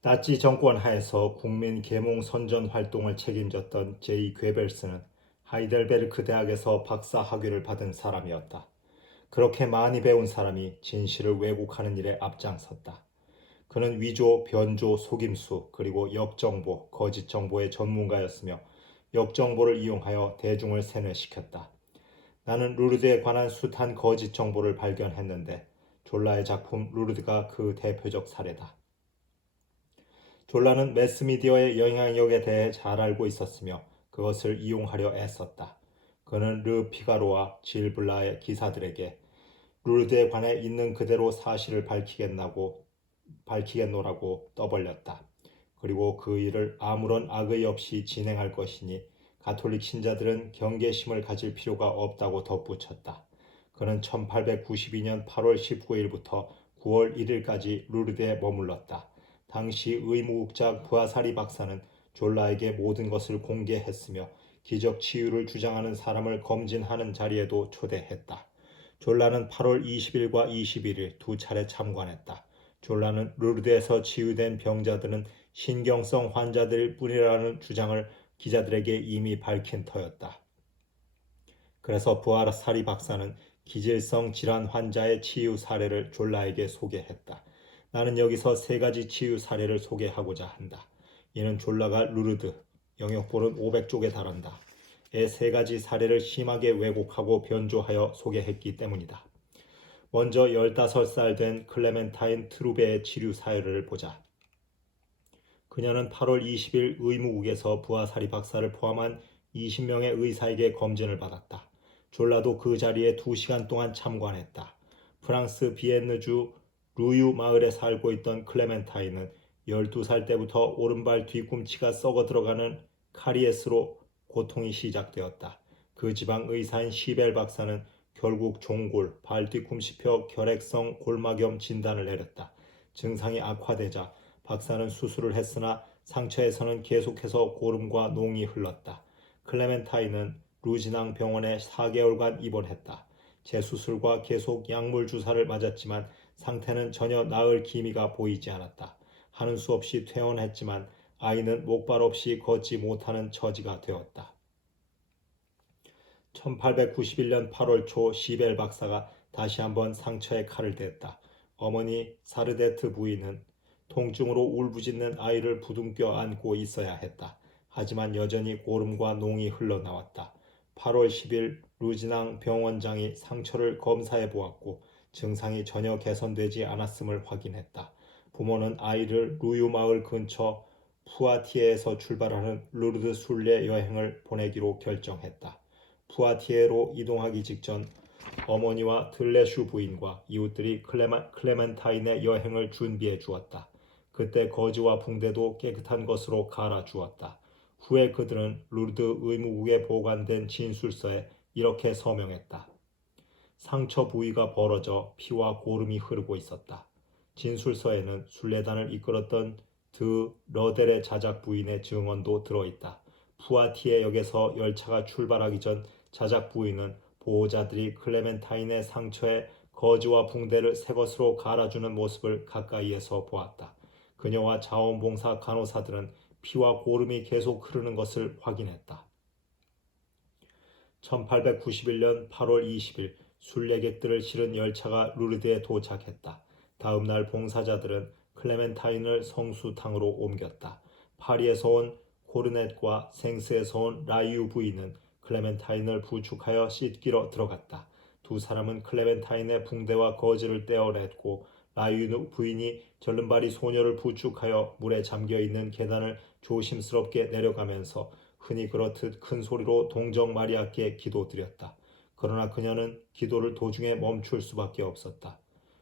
나치 정권 하에서 국민 계몽 선전 활동을 책임졌던 제이 괴벨스는 하이델베르크 대학에서 박사 학위를 받은 사람이었다. 그렇게 많이 배운 사람이 진실을 왜곡하는 일에 앞장섰다. 그는 위조, 변조, 속임수, 그리고 역정보, 거짓 정보의 전문가였으며 역정보를 이용하여 대중을 세뇌시켰다. 나는 루르드에 관한 숱한 거짓 정보를 발견했는데 졸라의 작품 루르드가 그 대표적 사례다. 졸라는 매스미디어의 영향력에 대해 잘 알고 있었으며 그것을 이용하려 애썼다. 그는 르 피가로와 질 블라의 기사들에게 루르드에 관해 있는 그대로 사실을 밝히겠노라고 떠벌렸다. 그리고 그 일을 아무런 악의 없이 진행할 것이니 가톨릭 신자들은 경계심을 가질 필요가 없다고 덧붙였다. 그는 1892년 8월 19일부터 9월 1일까지 루르드에 머물렀다. 당시 의무국장 부하사리 박사는 졸라에게 모든 것을 공개했으며 기적 치유를 주장하는 사람을 검진하는 자리에도 초대했다. 졸라는 8월 20일과 21일 두 차례 참관했다. 졸라는 루르드에서 치유된 병자들은 신경성 환자들일 뿐이라는 주장을 기자들에게 이미 밝힌 터였다. 그래서 부하사리 박사는 기질성 질환 환자의 치유 사례를 졸라에게 소개했다. 나는 여기서 세 가지 치유 사례를 소개하고자 한다. 이는 졸라가 루르드, 영역볼은 500쪽에 달한다. 의 세 가지 사례를 심하게 왜곡하고 변조하여 소개했기 때문이다. 먼저 15살 된 클레멘타인 트루베의 치료 사례를 보자. 그녀는 8월 20일 의무국에서 부하사리 박사를 포함한 20명의 의사에게 검진을 받았다. 졸라도 그 자리에 2시간 동안 참관했다. 프랑스 비엔느주 루유 마을에 살고 있던 클레멘타인은 12살 때부터 오른발 뒤꿈치가 썩어 들어가는 카리에스로 고통이 시작되었다. 그 지방 의사인 시벨 박사는 결국 종골, 발 뒤꿈치표 결핵성 골막염 진단을 내렸다. 증상이 악화되자 박사는 수술을 했으나 상처에서는 계속해서 고름과 농이 흘렀다. 클레멘타인은 루지낭 병원에 4개월간 입원했다. 재수술과 계속 약물 주사를 맞았지만 상태는 전혀 나을 기미가 보이지 않았다. 하는 수 없이 퇴원했지만 아이는 목발 없이 걷지 못하는 처지가 되었다. 1891년 8월 초 시벨 박사가 다시 한번 상처에 칼을 댔다. 어머니 사르데트 부인은 통증으로 울부짖는 아이를 부둥켜 안고 있어야 했다. 하지만 여전히 고름과 농이 흘러나왔다. 8월 10일 루지낭 병원장이 상처를 검사해 보았고 증상이 전혀 개선되지 않았음을 확인했다. 부모는 아이를 루유 마을 근처 푸아티에에서 출발하는 루르드 순례 여행을 보내기로 결정했다. 푸아티에로 이동하기 직전 어머니와 들레슈 부인과 이웃들이 클레멘타인의 여행을 준비해 주었다. 그때 거지와 붕대도 깨끗한 것으로 갈아 주었다. 후에 그들은 루르드 의무국에 보관된 진술서에 이렇게 서명했다. 상처 부위가 벌어져 피와 고름이 흐르고 있었다. 진술서에는 순례단을 이끌었던 드 러델의 자작 부인의 증언도 들어있다. 푸아티에 역에서 열차가 출발하기 전 자작 부인은 보호자들이 클레멘타인의 상처에 거즈와 붕대를 새 것으로 갈아주는 모습을 가까이에서 보았다. 그녀와 자원봉사 간호사들은 피와 고름이 계속 흐르는 것을 확인했다. 1891년 8월 20일 순례객들을 실은 열차가 루르드에 도착했다. 다음 날 봉사자들은 클레멘타인을 성수탕으로 옮겼다. 파리에서 온 코르넷과 생스에서 온 라이유 부인은 클레멘타인을 부축하여 씻기러 들어갔다. 두 사람은 클레멘타인의 붕대와 거즈를 떼어냈고 라이유 부인이 절름발이 소녀를 부축하여 물에 잠겨있는 계단을 조심스럽게 내려가면서 흔히 그렇듯 큰 소리로 동정 마리아께 기도드렸다. 그러나 그녀는 기도를 도중에 멈출 수밖에 없었다.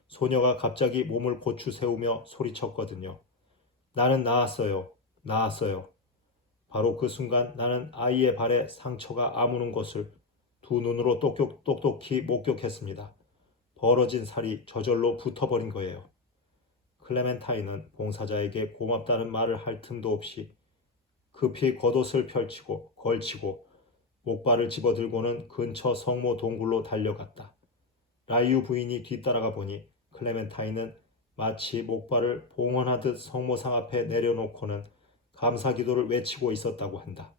소녀가 갑자기 몸을 고추 세우며 소리쳤거든요. 나는 나았어요. 나았어요. 바로 그 순간 나는 아이의 발에 상처가 아무는 것을 두 눈으로 똑똑히 목격했습니다. 벌어진 살이 저절로 붙어버린 거예요. 클레멘타인은 봉사자에게 고맙다는 말을 할 틈도 없이 급히 겉옷을 걸치고 목발을 집어들고는 근처 성모 동굴로 달려갔다. 라이유 부인이 뒤따라가 보니 클레멘타인은 마치 목발을 봉헌하듯 성모상 앞에 내려놓고는 감사 기도를 외치고 있었다고 한다.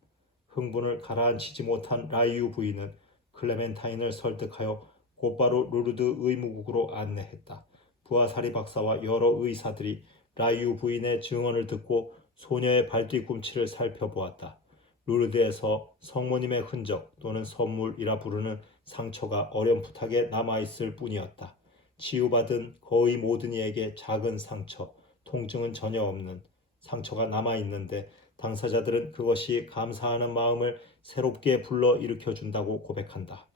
흥분을 가라앉히지 못한 라이유 부인은 클레멘타인을 설득하여 곧바로 루르드 의무국으로 안내했다. 부하사리 박사와 여러 의사들이 라이유 부인의 증언을 듣고 소녀의 발뒤꿈치를 살펴보았다. 루르드에서 성모님의 흔적 또는 선물이라 부르는 상처가 어렴풋하게 남아있을 뿐이었다. 치유받은 거의 모든 이에게 작은 상처, 통증은 전혀 없는 상처가 남아있는데 당사자들은 그것이 감사하는 마음을 새롭게 불러 일으켜준다고 고백한다.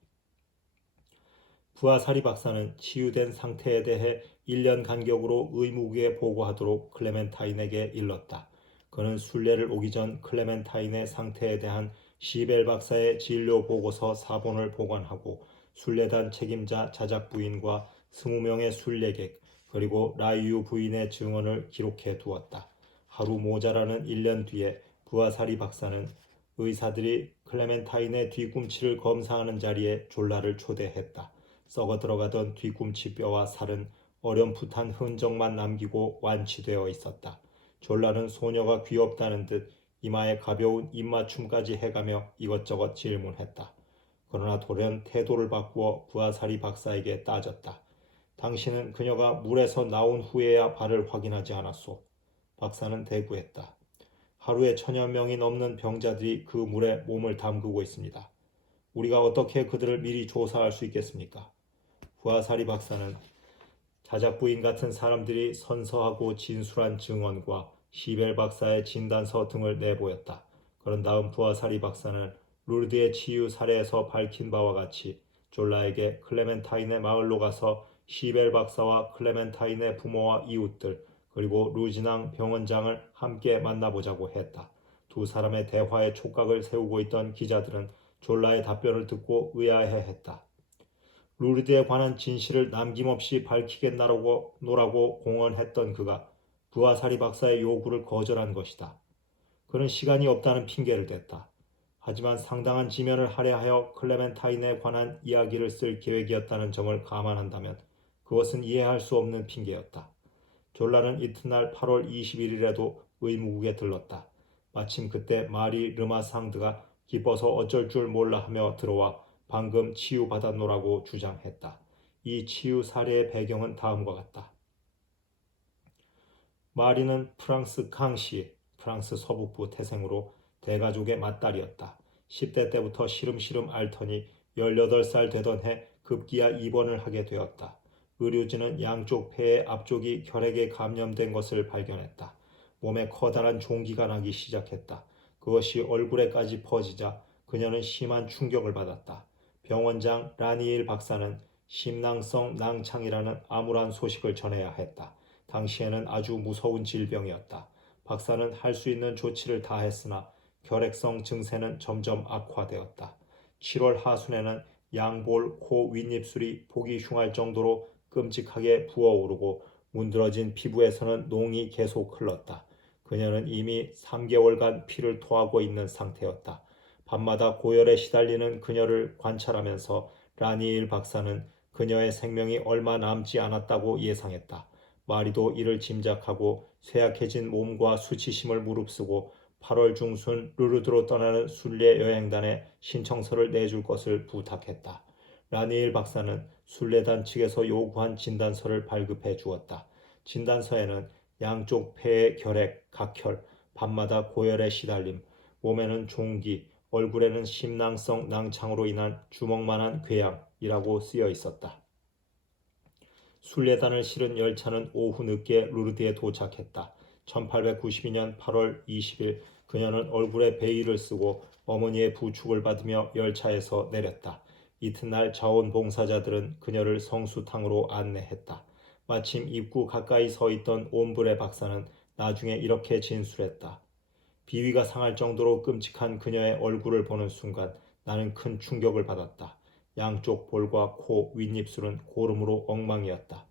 부하사리 박사는 치유된 상태에 대해 1년 간격으로 의무국에 보고하도록 클레멘타인에게 일렀다. 그는 순례를 오기 전 클레멘타인의 상태에 대한 시벨 박사의 진료 보고서 사본을 보관하고 순례단 책임자 자작 부인과 20명의 순례객 그리고 라이유 부인의 증언을 기록해 두었다. 하루 모자라는 1년 뒤에 부하사리 박사는 의사들이 클레멘타인의 뒤꿈치를 검사하는 자리에 졸라를 초대했다. 썩어 들어가던 뒤꿈치 뼈와 살은 어렴풋한 흔적만 남기고 완치되어 있었다. 졸라는 소녀가 귀엽다는 듯 이마에 가벼운 입맞춤까지 해가며 이것저것 질문했다. 그러나 돌연 태도를 바꾸어 부하사리 박사에게 따졌다. 당신은 그녀가 물에서 나온 후에야 발을 확인하지 않았소. 박사는 대꾸했다. 하루에 1000여 명이 넘는 병자들이 그 물에 몸을 담그고 있습니다. 우리가 어떻게 그들을 미리 조사할 수 있겠습니까? 부하사리 박사는 자작부인 같은 사람들이 선서하고 진술한 증언과 시벨 박사의 진단서 등을 내보였다. 그런 다음 부하사리 박사는 루르드의 치유 사례에서 밝힌 바와 같이 졸라에게 클레멘타인의 마을로 가서 시벨 박사와 클레멘타인의 부모와 이웃들 그리고 루지낭 병원장을 함께 만나보자고 했다. 두 사람의 대화에 촉각을 세우고 있던 기자들은 졸라의 답변을 듣고 의아해했다. 루르드에 관한 진실을 남김없이 밝히겠노라고 공언했던 그가 부하사리 박사의 요구를 거절한 것이다. 그는 시간이 없다는 핑계를 댔다. 하지만 상당한 지면을 할애하여 클레멘타인에 관한 이야기를 쓸 계획이었다는 점을 감안한다면 그것은 이해할 수 없는 핑계였다. 졸라는 이튿날 8월 21일에도 의무국에 들렀다. 마침 그때 마리 르마상드가 기뻐서 어쩔 줄 몰라 하며 들어와 방금 치유받았노라고 주장했다. 이 치유 사례의 배경은 다음과 같다. 마리는 프랑스 캉시, 프랑스 서북부 태생으로 대가족의 맏딸이었다. 10대 때부터 시름시름 앓더니 18살 되던 해 급기야 입원을 하게 되었다. 의료진은 양쪽 폐의 앞쪽이 혈액에 감염된 것을 발견했다. 몸에 커다란 종기가 나기 시작했다. 그것이 얼굴에까지 퍼지자 그녀는 심한 충격을 받았다. 병원장 라니일 박사는 심낭성 낭창이라는 암울한 소식을 전해야 했다. 당시에는 아주 무서운 질병이었다. 박사는 할 수 있는 조치를 다 했으나 결핵성 증세는 점점 악화되었다. 7월 하순에는 양볼, 코 윗입술이 보기 흉할 정도로 끔찍하게 부어오르고 문드러진 피부에서는 농이 계속 흘렀다. 그녀는 이미 3개월간 피를 토하고 있는 상태였다. 밤마다 고열에 시달리는 그녀를 관찰하면서 라니일 박사는 그녀의 생명이 얼마 남지 않았다고 예상했다. 마리도 이를 짐작하고 쇠약해진 몸과 수치심을 무릅쓰고 8월 중순 루르드로 떠나는 순례 여행단에 신청서를 내줄 것을 부탁했다. 라니일 박사는 순례단 측에서 요구한 진단서를 발급해 주었다. 진단서에는 양쪽 폐의 결핵, 각혈, 밤마다 고열에 시달림, 몸에는 종기, 얼굴에는 심낭성 낭창으로 인한 주먹만한 궤양이라고 쓰여 있었다. 순례단을 실은 열차는 오후 늦게 루르드에 도착했다. 1892년 8월 20일 그녀는 얼굴에 베일을 쓰고 어머니의 부축을 받으며 열차에서 내렸다. 이튿날 자원봉사자들은 그녀를 성수탕으로 안내했다. 마침 입구 가까이 서 있던 옴브레 박사는 나중에 이렇게 진술했다. 비위가 상할 정도로 끔찍한 그녀의 얼굴을 보는 순간 나는 큰 충격을 받았다. 양쪽 볼과 코, 윗입술은 고름으로 엉망이었다.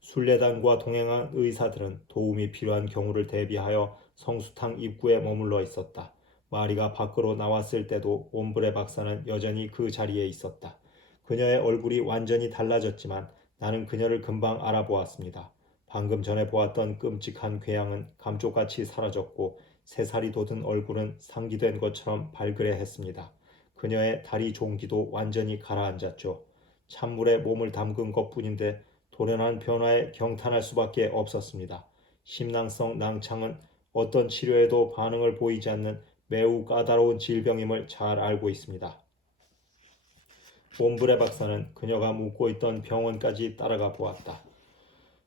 순례단과 동행한 의사들은 도움이 필요한 경우를 대비하여 성수탕 입구에 머물러 있었다. 마리가 밖으로 나왔을 때도 옴브레 박사는 여전히 그 자리에 있었다. 그녀의 얼굴이 완전히 달라졌지만 나는 그녀를 금방 알아보았습니다. 방금 전에 보았던 끔찍한 궤양은 감쪽같이 사라졌고 새살이 돋은 얼굴은 상기된 것처럼 발그레했습니다. 그녀의 다리 종기도 완전히 가라앉았죠. 찬물에 몸을 담근 것뿐인데 돌연한 변화에 경탄할 수밖에 없었습니다. 심낭성 낭창은 어떤 치료에도 반응을 보이지 않는 매우 까다로운 질병임을 잘 알고 있습니다. 옴브레 박사는 그녀가 묵고 있던 병원까지 따라가 보았다.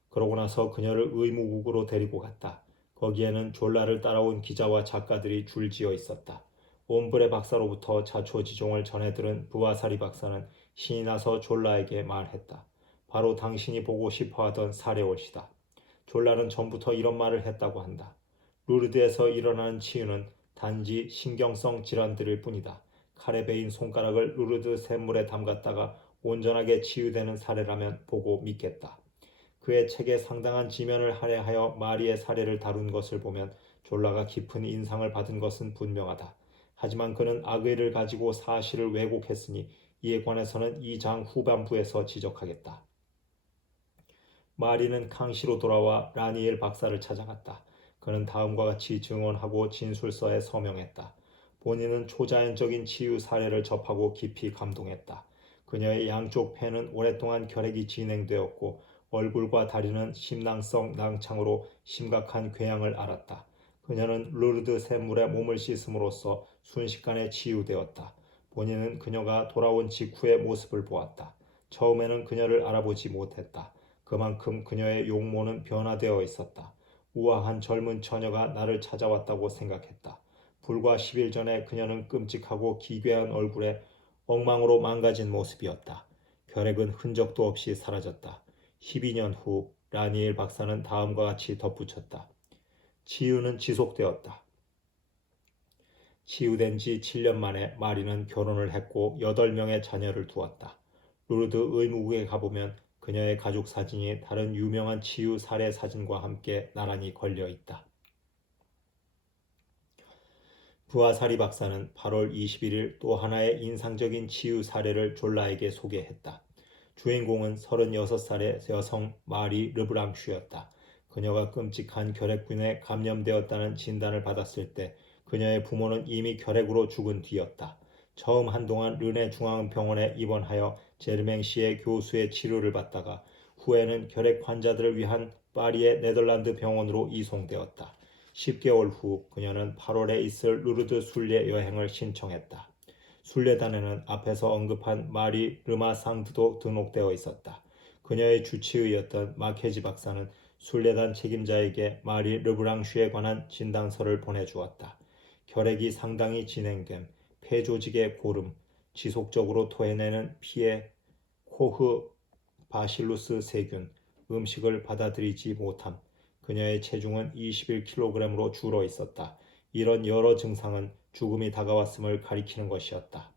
그러고 나서 그녀를 의무국으로 데리고 갔다. 거기에는 졸라를 따라온 기자와 작가들이 줄지어 있었다. 옴브레 박사로부터 자초지종을 전해 들은 부아사리 박사는 신이 나서 졸라에게 말했다. 바로 당신이 보고 싶어하던 사레올시다. 졸라는 전부터 이런 말을 했다고 한다. 루르드에서 일어나는 치유는 단지 신경성 질환들일 뿐이다. 칼에 베인 손가락을 루르드 샘물에 담갔다가 온전하게 치유되는 사례라면 보고 믿겠다. 그의 책에 상당한 지면을 할애하여 마리의 사례를 다룬 것을 보면 졸라가 깊은 인상을 받은 것은 분명하다. 하지만 그는 악의를 가지고 사실을 왜곡했으니 이에 관해서는 이 장 후반부에서 지적하겠다. 마리는 캉시로 돌아와 라니엘 박사를 찾아갔다. 그는 다음과 같이 증언하고 진술서에 서명했다. 본인은 초자연적인 치유 사례를 접하고 깊이 감동했다. 그녀의 양쪽 폐는 오랫동안 결핵이 진행되었고 얼굴과 다리는 심낭성 낭창으로 심각한 궤양을 앓았다. 그녀는 루르드 샘물에 몸을 씻음으로써 순식간에 치유되었다. 본인은 그녀가 돌아온 직후의 모습을 보았다. 처음에는 그녀를 알아보지 못했다. 그만큼 그녀의 용모는 변화되어 있었다. 우아한 젊은 처녀가 나를 찾아왔다고 생각했다. 불과 10일 전에 그녀는 끔찍하고 기괴한 얼굴에 엉망으로 망가진 모습이었다. 결핵은 흔적도 없이 사라졌다. 12년 후 라니엘 박사는 다음과 같이 덧붙였다. 치유는 지속되었다. 치유된 지 7년 만에 마리는 결혼을 했고 8명의 자녀를 두었다. 루르드 의무국에 가보면 그녀의 가족 사진이 다른 유명한 치유 사례 사진과 함께 나란히 걸려 있다. 부하사리 박사는 8월 21일 또 하나의 인상적인 치유 사례를 졸라에게 소개했다. 주인공은 36살의 여성 마리 르브랑슈였다. 그녀가 끔찍한 결핵균에 감염되었다는 진단을 받았을 때 그녀의 부모는 이미 결핵으로 죽은 뒤였다. 처음 한동안 르네 중앙병원에 입원하여 제르맹시의 교수의 치료를 받다가 후에는 결핵 환자들을 위한 파리의 네덜란드 병원으로 이송되었다. 10개월 후 그녀는 8월에 있을 루르드 순례 여행을 신청했다. 순례단에는 앞에서 언급한 마리 르마상드도 등록되어 있었다. 그녀의 주치의였던 마케지 박사는 순례단 책임자에게 마리 르브랑슈에 관한 진단서를 보내주었다. 결핵이 상당히 진행됨, 폐조직의 고름, 지속적으로 토해내는 피에 코흐 바실루스 세균, 음식을 받아들이지 못함, 그녀의 체중은 21kg으로 줄어 있었다. 이런 여러 증상은 죽음이 다가왔음을 가리키는 것이었다.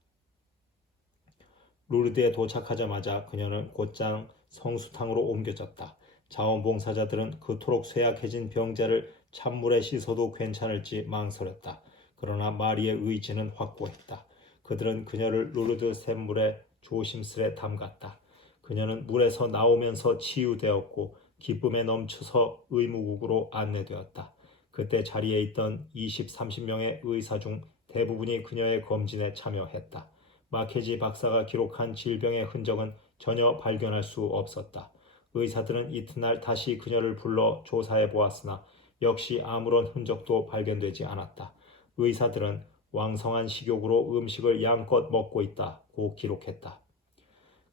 루르드에 도착하자마자 그녀는 곧장 성수탕으로 옮겨졌다. 자원봉사자들은 그토록 쇠약해진 병자를 찬물에 씻어도 괜찮을지 망설였다. 그러나 마리의 의지는 확고했다. 그들은 그녀를 루르드 샘물에 조심스레 담갔다. 그녀는 물에서 나오면서 치유되었고 기쁨에 넘쳐서 의무국으로 안내되었다. 그때 자리에 있던 20, 30명의 의사 중 대부분이 그녀의 검진에 참여했다. 마케지 박사가 기록한 질병의 흔적은 전혀 발견할 수 없었다. 의사들은 이튿날 다시 그녀를 불러 조사해 보았으나 역시 아무런 흔적도 발견되지 않았다. 의사들은 왕성한 식욕으로 음식을 양껏 먹고 있다고 기록했다.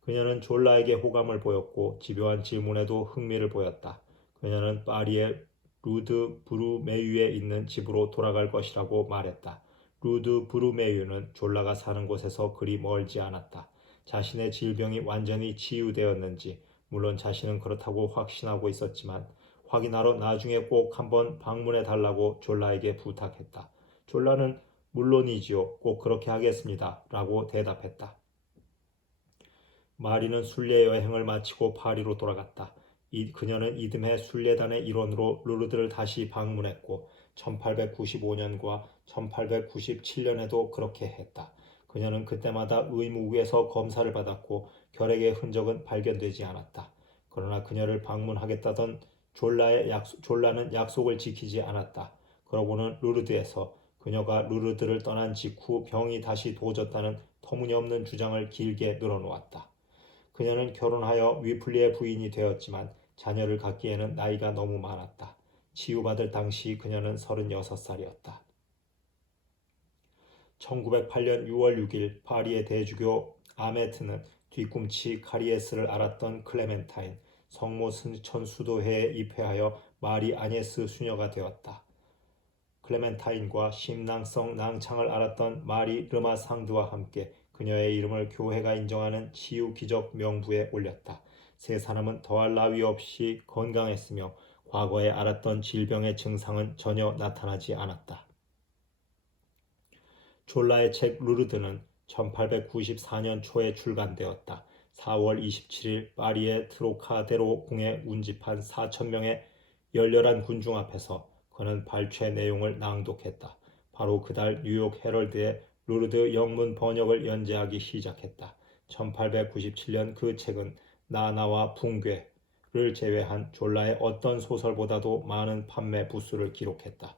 그녀는 졸라에게 호감을 보였고 집요한 질문에도 흥미를 보였다. 그녀는 파리의 루드 브루메유에 있는 집으로 돌아갈 것이라고 말했다. 루드 브루메유는 졸라가 사는 곳에서 그리 멀지 않았다. 자신의 질병이 완전히 치유되었는지 물론 자신은 그렇다고 확신하고 있었지만 확인하러 나중에 꼭 한번 방문해 달라고 졸라에게 부탁했다. 졸라는 물론이지요. 꼭 그렇게 하겠습니다. 라고 대답했다. 마리는 순례 여행을 마치고 파리로 돌아갔다. 그녀는 이듬해 순례단의 일원으로 루르드를 다시 방문했고 1895년과 1897년에도 그렇게 했다. 그녀는 그때마다 의무국에서 검사를 받았고 결핵의 흔적은 발견되지 않았다. 그러나 그녀를 방문하겠다던 졸라는 약속을 지키지 않았다. 그러고는 루르드에서 그녀가 루르드를 떠난 직후 병이 다시 도졌다는 터무니없는 주장을 길게 늘어놓았다. 그녀는 결혼하여 위플리의 부인이 되었지만 자녀를 갖기에는 나이가 너무 많았다. 치유받을 당시 그녀는 36살이었다. 1908년 6월 6일 파리의 대주교 아메트는 뒤꿈치 카리에스를 앓았던 클레멘타인, 성모 천수도회에 입회하여 마리 아녜스 수녀가 되었다. 클레멘타인과 심낭성 낭창을 앓았던 마리 르마상드와 함께 그녀의 이름을 교회가 인정하는 치유 기적 명부에 올렸다. 세 사람은 더할 나위 없이 건강했으며 과거에 앓았던 질병의 증상은 전혀 나타나지 않았다. 졸라의 책 루르드는 1894년 초에 출간되었다. 4월 27일 파리의 트로카데로 궁에 운집한 4,000명의 열렬한 군중 앞에서 그는 발췌 내용을 낭독했다. 바로 그달 뉴욕 헤럴드에 루르드 영문 번역을 연재하기 시작했다. 1897년 그 책은 나나와 붕괴를 제외한 졸라의 어떤 소설보다도 많은 판매 부수를 기록했다.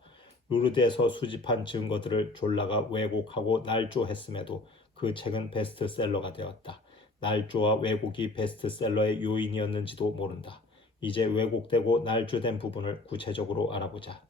루르드에서 수집한 증거들을 졸라가 왜곡하고 날조했음에도 그 책은 베스트셀러가 되었다. 날조와 왜곡이 베스트셀러의 요인이었는지도 모른다. 이제 왜곡되고 날조된 부분을 구체적으로 알아보자.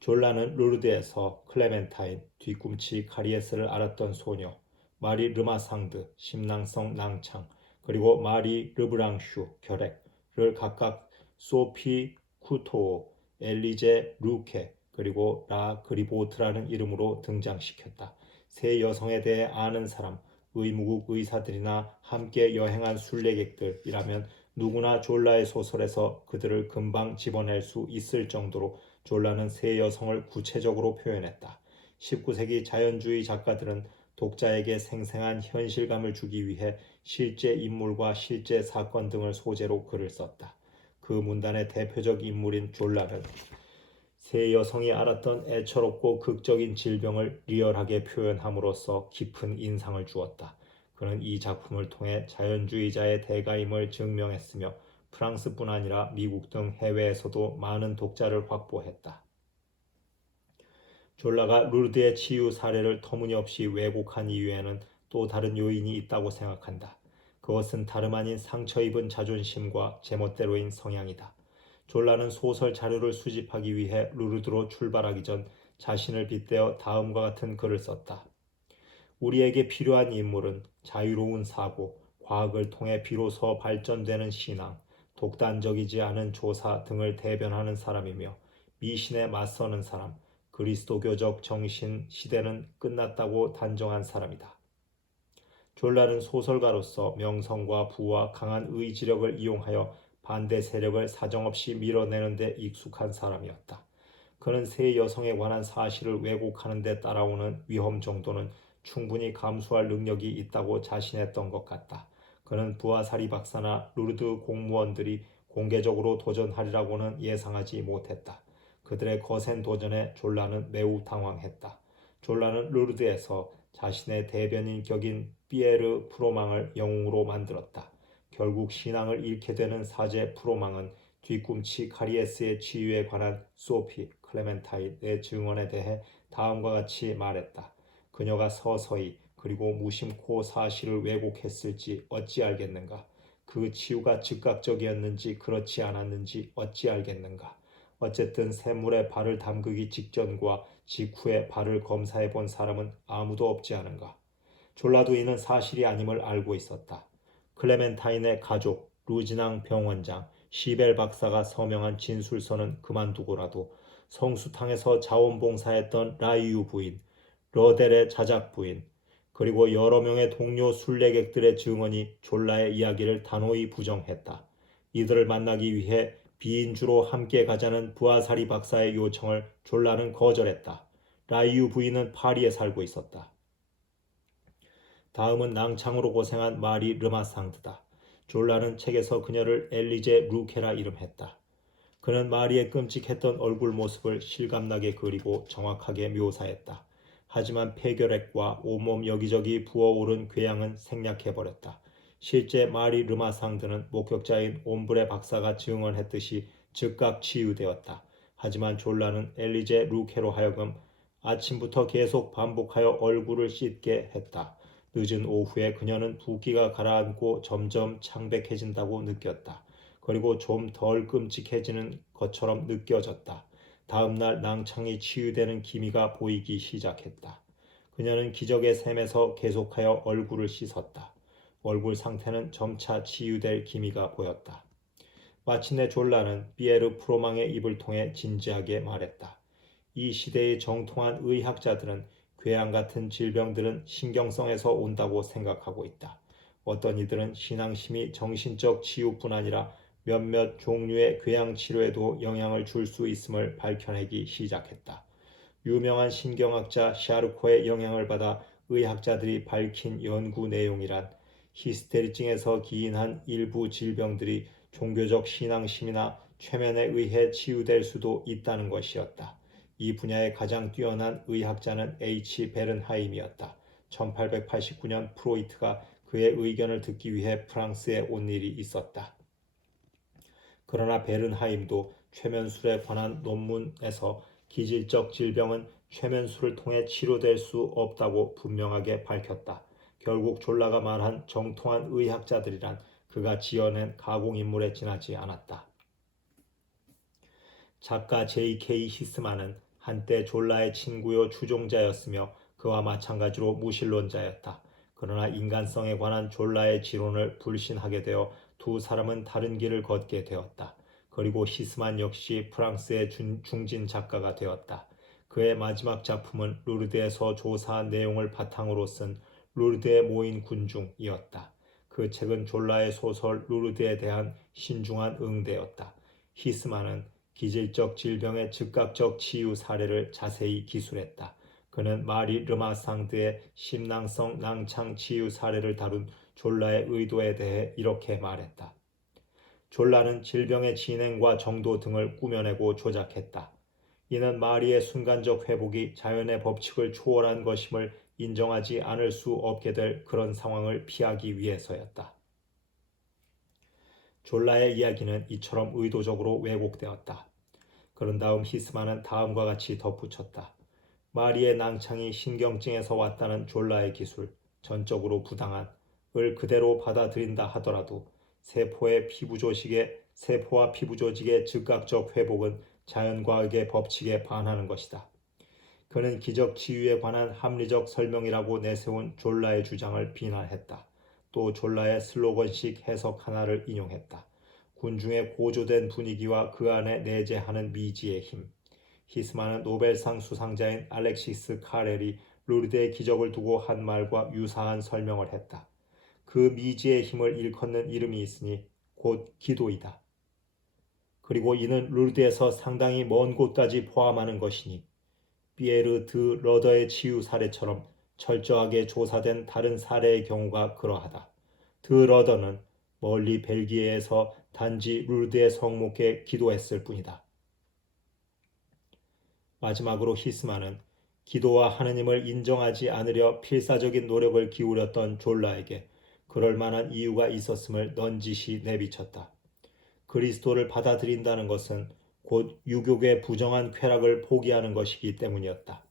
졸라는 루르드에서 클레멘타인, 뒤꿈치 카리에스를 앓았던 소녀, 마리 르마상드, 심낭성 낭창, 그리고 마리 르브랑슈, 결핵을 각각 소피 쿠토, 엘리제 루케, 그리고 라 그리보트라는 이름으로 등장시켰다. 세 여성에 대해 아는 사람, 의무국 의사들이나 함께 여행한 순례객들이라면 누구나 졸라의 소설에서 그들을 금방 집어낼 수 있을 정도로 졸라는 세 여성을 구체적으로 표현했다. 19세기 자연주의 작가들은 독자에게 생생한 현실감을 주기 위해 실제 인물과 실제 사건 등을 소재로 글을 썼다. 그 문단의 대표적 인물인 졸라는 세 여성이 앓았던 애처롭고 극적인 질병을 리얼하게 표현함으로써 깊은 인상을 주었다. 그는 이 작품을 통해 자연주의자의 대가임을 증명했으며 프랑스뿐 아니라 미국 등 해외에서도 많은 독자를 확보했다. 졸라가 루르드의 치유 사례를 터무니없이 왜곡한 이유에는 또 다른 요인이 있다고 생각한다. 그것은 다름 아닌 상처 입은 자존심과 제멋대로인 성향이다. 졸라는 소설 자료를 수집하기 위해 루르드로 출발하기 전 자신을 빗대어 다음과 같은 글을 썼다. 우리에게 필요한 인물은 자유로운 사고, 과학을 통해 비로소 발전되는 신앙, 독단적이지 않은 조사 등을 대변하는 사람이며 미신에 맞서는 사람, 그리스도교적 정신 시대는 끝났다고 단정한 사람이다. 졸라는 소설가로서 명성과 부와 강한 의지력을 이용하여 반대 세력을 사정없이 밀어내는 데 익숙한 사람이었다. 그는 세 여성에 관한 사실을 왜곡하는 데 따라오는 위험 정도는 충분히 감수할 능력이 있다고 자신했던 것 같다. 그는 부하사리 박사나 루르드 공무원들이 공개적으로 도전하리라고는 예상하지 못했다. 그들의 거센 도전에 졸라는 매우 당황했다. 졸라는 루르드에서 자신의 대변인 격인 피에르 프로망을 영웅으로 만들었다. 결국 신앙을 잃게 되는 사제 프로망은 뒤꿈치 카리에스의 치유에 관한 소피 클레멘타인의 증언에 대해 다음과 같이 말했다. 그녀가 서서히 그리고 무심코 사실을 왜곡했을지 어찌 알겠는가. 그 치유가 즉각적이었는지 그렇지 않았는지 어찌 알겠는가. 어쨌든 샘물에 발을 담그기 직전과 직후에 발을 검사해 본 사람은 아무도 없지 않은가. 졸라도 이는 사실이 아님을 알고 있었다. 클레멘타인의 가족, 루지낭 병원장, 시벨 박사가 서명한 진술서는 그만두고라도 성수탕에서 자원봉사했던 라이유 부인, 러델의 자작 부인, 그리고 여러 명의 동료 순례객들의 증언이 졸라의 이야기를 단호히 부정했다. 이들을 만나기 위해 비인주로 함께 가자는 부하사리 박사의 요청을 졸라는 거절했다. 라이유 부인은 파리에 살고 있었다. 다음은 낭창으로 고생한 마리 르마상드다. 졸라는 책에서 그녀를 엘리제 루케라 이름했다. 그는 마리의 끔찍했던 얼굴 모습을 실감나게 그리고 정확하게 묘사했다. 하지만 폐결핵과 온몸 여기저기 부어오른 궤양은 생략해버렸다. 실제 마리 르마상드는 목격자인 옴브레 박사가 증언했듯이 즉각 치유되었다. 하지만 졸라는 엘리제 루케로 하여금 아침부터 계속 반복하여 얼굴을 씻게 했다. 늦은 오후에 그녀는 붓기가 가라앉고 점점 창백해진다고 느꼈다. 그리고 좀 덜 끔찍해지는 것처럼 느껴졌다. 다음 날 낭창이 치유되는 기미가 보이기 시작했다. 그녀는 기적의 셈에서 계속하여 얼굴을 씻었다. 얼굴 상태는 점차 치유될 기미가 보였다. 마침내 졸라는 피에르 프로망의 입을 통해 진지하게 말했다. 이 시대의 정통한 의학자들은 궤양 같은 질병들은 신경성에서 온다고 생각하고 있다. 어떤 이들은 신앙심이 정신적 치유뿐 아니라 몇몇 종류의 궤양 치료에도 영향을 줄 수 있음을 밝혀내기 시작했다. 유명한 신경학자 샤르코의 영향을 받아 의학자들이 밝힌 연구 내용이란 히스테리증에서 기인한 일부 질병들이 종교적 신앙심이나 최면에 의해 치유될 수도 있다는 것이었다. 이 분야의 가장 뛰어난 의학자는 H. 베른하임이었다. 1889년 프로이트가 그의 의견을 듣기 위해 프랑스에 온 일이 있었다. 그러나 베른하임도 최면술에 관한 논문에서 기질적 질병은 최면술을 통해 치료될 수 없다고 분명하게 밝혔다. 결국 졸라가 말한 정통한 의학자들이란 그가 지어낸 가공인물에 지나지 않았다. 작가 J.K. 히스만은 한때 졸라의 친구요 추종자였으며 그와 마찬가지로 무신론자였다. 그러나 인간성에 관한 졸라의 지론을 불신하게 되어 두 사람은 다른 길을 걷게 되었다. 그리고 히스만 역시 프랑스의 중진 작가가 되었다. 그의 마지막 작품은 루르드에서 조사한 내용을 바탕으로 쓴 루르드에 모인 군중이었다. 그 책은 졸라의 소설 루르드에 대한 신중한 응대였다. 히스만은 기질적 질병의 즉각적 치유 사례를 자세히 기술했다. 그는 마리 르마상드의 심낭성 낭창 치유 사례를 다룬 졸라의 의도에 대해 이렇게 말했다. 졸라는 질병의 진행과 정도 등을 꾸며내고 조작했다. 이는 마리의 순간적 회복이 자연의 법칙을 초월한 것임을 인정하지 않을 수 없게 될 그런 상황을 피하기 위해서였다. 졸라의 이야기는 이처럼 의도적으로 왜곡되었다. 그런 다음 히스만은 다음과 같이 덧붙였다. 마리의 낭창이 신경증에서 왔다는 졸라의 기술, 전적으로 부당한 을 그대로 받아들인다 하더라도 세포와 피부 조직의 즉각적 회복은 자연과학의 법칙에 반하는 것이다. 그는 기적 치유에 관한 합리적 설명이라고 내세운 졸라의 주장을 비난했다. 또 졸라의 슬로건식 해석 하나를 인용했다. 군중의 고조된 분위기와 그 안에 내재하는 미지의 힘. 히스만은 노벨상 수상자인 알렉시스 카렐이 루르드의 기적을 두고 한 말과 유사한 설명을 했다. 그 미지의 힘을 일컫는 이름이 있으니 곧 기도이다. 그리고 이는 루르드에서 상당히 먼 곳까지 포함하는 것이니 피에르 드 러더의 치유 사례처럼 철저하게 조사된 다른 사례의 경우가 그러하다. 드 러더는 멀리 벨기에에서 단지 루르드의 성목에 기도했을 뿐이다. 마지막으로 히스만은 기도와 하느님을 인정하지 않으려 필사적인 노력을 기울였던 졸라에게 그럴 만한 이유가 있었음을 넌지시 내비쳤다. 그리스도를 받아들인다는 것은 곧 유교의 부정한 쾌락을 포기하는 것이기 때문이었다.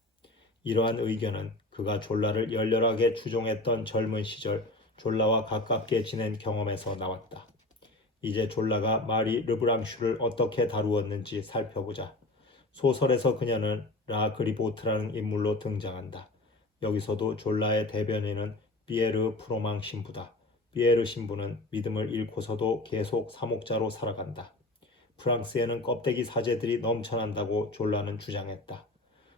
이러한 의견은 그가 졸라를 열렬하게 추종했던 젊은 시절 졸라와 가깝게 지낸 경험에서 나왔다. 이제 졸라가 마리 르브랑슈를 어떻게 다루었는지 살펴보자. 소설에서 그녀는 라 그리보트라는 인물로 등장한다. 여기서도 졸라의 대변인은 피에르 프로망 신부다. 피에르 신부는 믿음을 잃고서도 계속 사목자로 살아간다. 프랑스에는 껍데기 사제들이 넘쳐난다고 졸라는 주장했다.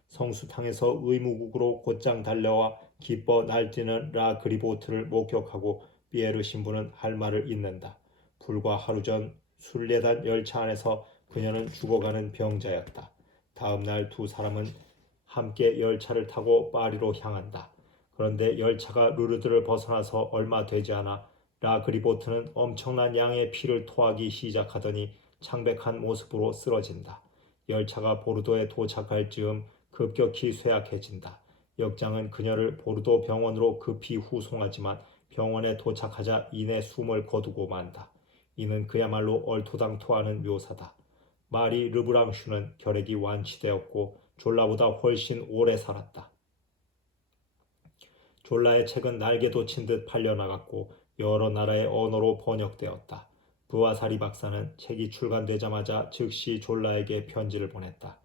성수탕에서 의무국으로 곧장 달려와 기뻐 날뛰는 라 그리보트를 목격하고 피에르 신부는 할 말을 잇는다. 불과 하루 전 순례단 열차 안에서 그녀는 죽어가는 병자였다. 다음 날 두 사람은 함께 열차를 타고 파리로 향한다. 그런데 열차가 루르드를 벗어나서 얼마 되지 않아 라 그리보트는 엄청난 양의 피를 토하기 시작하더니 창백한 모습으로 쓰러진다. 열차가 보르도에 도착할 즈음 급격히 쇠약해진다. 역장은 그녀를 보르도 병원으로 급히 후송하지만 병원에 도착하자 이내 숨을 거두고 만다. 이는 그야말로 얼토당토하는 묘사다. 마리 르브랑슈는 결핵이 완치되었고 졸라보다 훨씬 오래 살았다. 졸라의 책은 날개도 친 듯 팔려나갔고 여러 나라의 언어로 번역되었다. 부하사리 박사는 책이 출간되자마자 즉시 졸라에게 편지를 보냈다.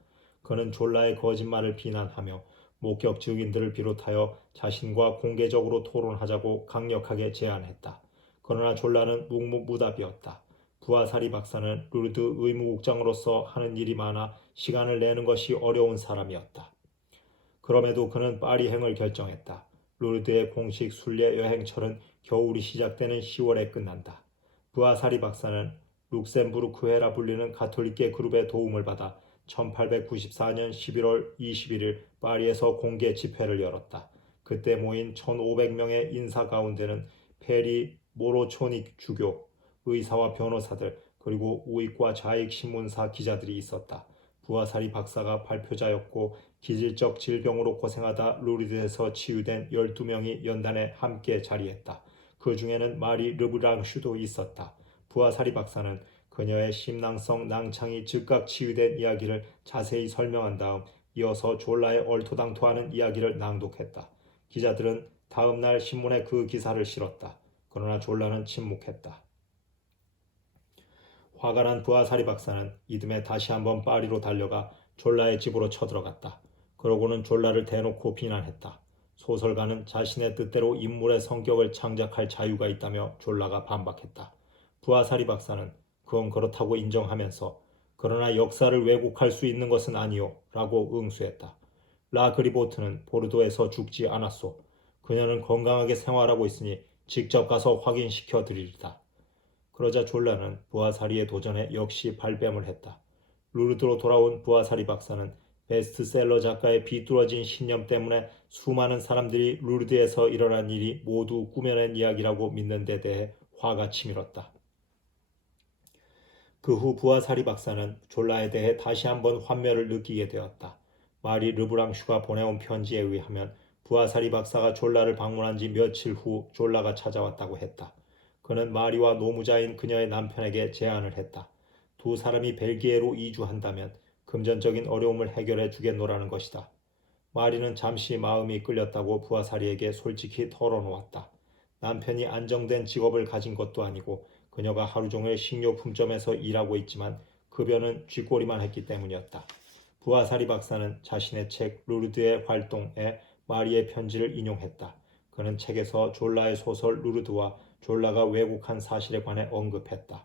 그는 졸라의 거짓말을 비난하며 목격 증인들을 비롯하여 자신과 공개적으로 토론하자고 강력하게 제안했다. 그러나 졸라는 묵묵무답이었다. 부하사리 박사는 루르드 의무국장으로서 하는 일이 많아 시간을 내는 것이 어려운 사람이었다. 그럼에도 그는 파리행을 결정했다. 루르드의 공식 순례 여행철은 겨울이 시작되는 10월에 끝난다. 부하사리 박사는 룩셈부르크회라 불리는 가톨릭계 그룹의 도움을 받아 1894년 11월 21일 파리에서 공개 집회를 열었다. 그때 모인 1500명의 인사 가운데는 페리 모로초닉 주교, 의사와 변호사들, 그리고 우익과 좌익 신문사 기자들이 있었다. 부하사리 박사가 발표자였고 기질적 질병으로 고생하다 루르드에서 치유된 12명이 연단에 함께 자리했다. 그 중에는 마리 르브랑슈도 있었다. 부하사리 박사는 그녀의 심낭성 낭창이 즉각 치유된 이야기를 자세히 설명한 다음 이어서 졸라의 얼토당토하는 이야기를 낭독했다. 기자들은 다음 날 신문에 그 기사를 실었다. 그러나 졸라는 침묵했다. 화가 난 부하사리 박사는 이듬해 다시 한번 파리로 달려가 졸라의 집으로 쳐들어갔다. 그러고는 졸라를 대놓고 비난했다. 소설가는 자신의 뜻대로 인물의 성격을 창작할 자유가 있다며 졸라가 반박했다. 부하사리 박사는 그건 그렇다고 인정하면서 그러나 역사를 왜곡할 수 있는 것은 아니요 라고 응수했다. 라 그리보트는 보르도에서 죽지 않았소. 그녀는 건강하게 생활하고 있으니 직접 가서 확인시켜 드리리다. 그러자 졸라는 부하사리의 도전에 역시 발뺌을 했다. 루르드로 돌아온 부하사리 박사는 베스트셀러 작가의 비뚤어진 신념 때문에 수많은 사람들이 루르드에서 일어난 일이 모두 꾸며낸 이야기라고 믿는 데 대해 화가 치밀었다. 그 후 부하사리 박사는 졸라에 대해 다시 한번 환멸을 느끼게 되었다. 마리 르브랑슈가 보내온 편지에 의하면 부하사리 박사가 졸라를 방문한 지 며칠 후 졸라가 찾아왔다고 했다. 그는 마리와 노무자인 그녀의 남편에게 제안을 했다. 두 사람이 벨기에로 이주한다면 금전적인 어려움을 해결해 주겠노라는 것이다. 마리는 잠시 마음이 끌렸다고 부하사리에게 솔직히 털어놓았다. 남편이 안정된 직업을 가진 것도 아니고 그녀가 하루 종일 식료품점에서 일하고 있지만 급여는 쥐꼬리만 했기 때문이었다. 부하사리 박사는 자신의 책 루르드의 활동에 마리의 편지를 인용했다. 그는 책에서 졸라의 소설 루르드와 졸라가 왜곡한 사실에 관해 언급했다.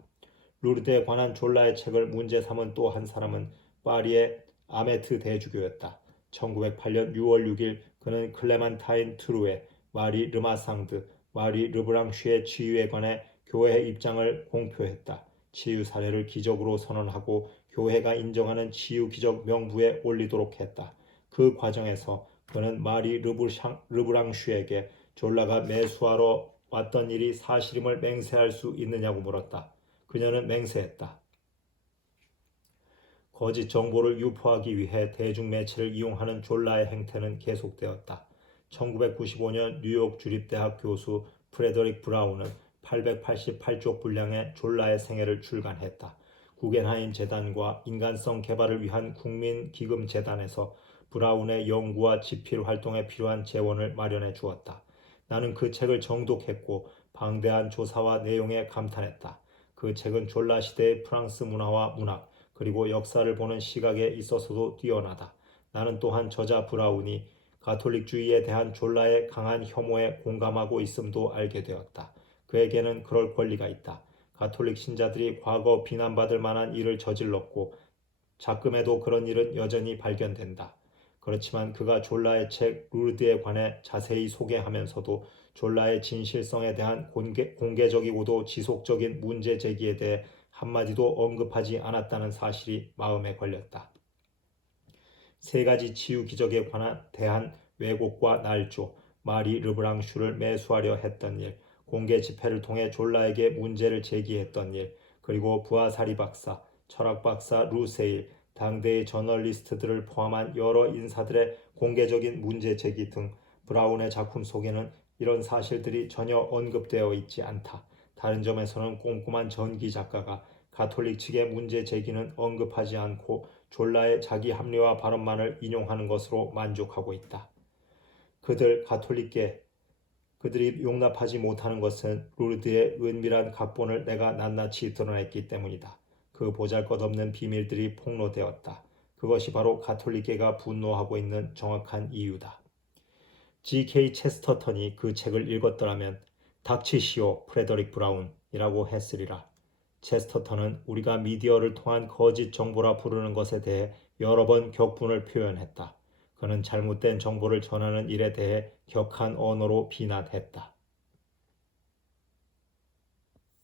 루르드에 관한 졸라의 책을 문제 삼은 또 한 사람은 파리의 아메트 대주교였다. 1908년 6월 6일 그는 클레만타인 트루에, 마리 르마상드, 마리 르브랑슈의 치유에 관해 교회의 입장을 공표했다. 치유 사례를 기적으로 선언하고 교회가 인정하는 치유 기적 명부에 올리도록 했다. 그 과정에서 그는 마리 르브랑슈에게 졸라가 매수하러 왔던 일이 사실임을 맹세할 수 있느냐고 물었다. 그녀는 맹세했다. 거짓 정보를 유포하기 위해 대중매체를 이용하는 졸라의 행태는 계속되었다. 1995년 뉴욕 주립대학 교수 프레더릭 브라운은 888쪽 분량의 졸라의 생애를 출간했다. 구겐하임 재단과 인간성 개발을 위한 국민기금재단에서 브라운의 연구와 집필 활동에 필요한 재원을 마련해 주었다. 나는 그 책을 정독했고 방대한 조사와 내용에 감탄했다. 그 책은 졸라 시대의 프랑스 문화와 문학, 그리고 역사를 보는 시각에 있어서도 뛰어나다. 나는 또한 저자 브라운이 가톨릭주의에 대한 졸라의 강한 혐오에 공감하고 있음도 알게 되었다. 그에게는 그럴 권리가 있다. 가톨릭 신자들이 과거 비난받을 만한 일을 저질렀고 작금에도 그런 일은 여전히 발견된다. 그렇지만 그가 졸라의 책 루르드에 관해 자세히 소개하면서도 졸라의 진실성에 대한 공개적이고도 지속적인 문제 제기에 대해 한마디도 언급하지 않았다는 사실이 마음에 걸렸다. 세 가지 치유 기적에 대한 왜곡과 날조, 마리 르브랑슈를 매수하려 했던 일, 공개 집회를 통해 졸라에게 문제를 제기했던 일, 그리고 부하사리 박사, 철학 박사 루세일, 당대의 저널리스트들을 포함한 여러 인사들의 공개적인 문제 제기 등 브라운의 작품 속에는 이런 사실들이 전혀 언급되어 있지 않다. 다른 점에서는 꼼꼼한 전기 작가가 가톨릭 측의 문제 제기는 언급하지 않고 졸라의 자기 합리화 발언만을 인용하는 것으로 만족하고 있다. 그들이 용납하지 못하는 것은 루르드의 은밀한 각본을 내가 낱낱이 드러냈기 때문이다. 그 보잘것없는 비밀들이 폭로되었다. 그것이 바로 가톨릭계가 분노하고 있는 정확한 이유다. G.K. 체스터턴이 그 책을 읽었더라면 닥치시오 프레더릭 브라운이라고 했으리라. 체스터턴은 우리가 미디어를 통한 거짓 정보라 부르는 것에 대해 여러 번 격분을 표현했다. 그는 잘못된 정보를 전하는 일에 대해 격한 언어로 비난했다.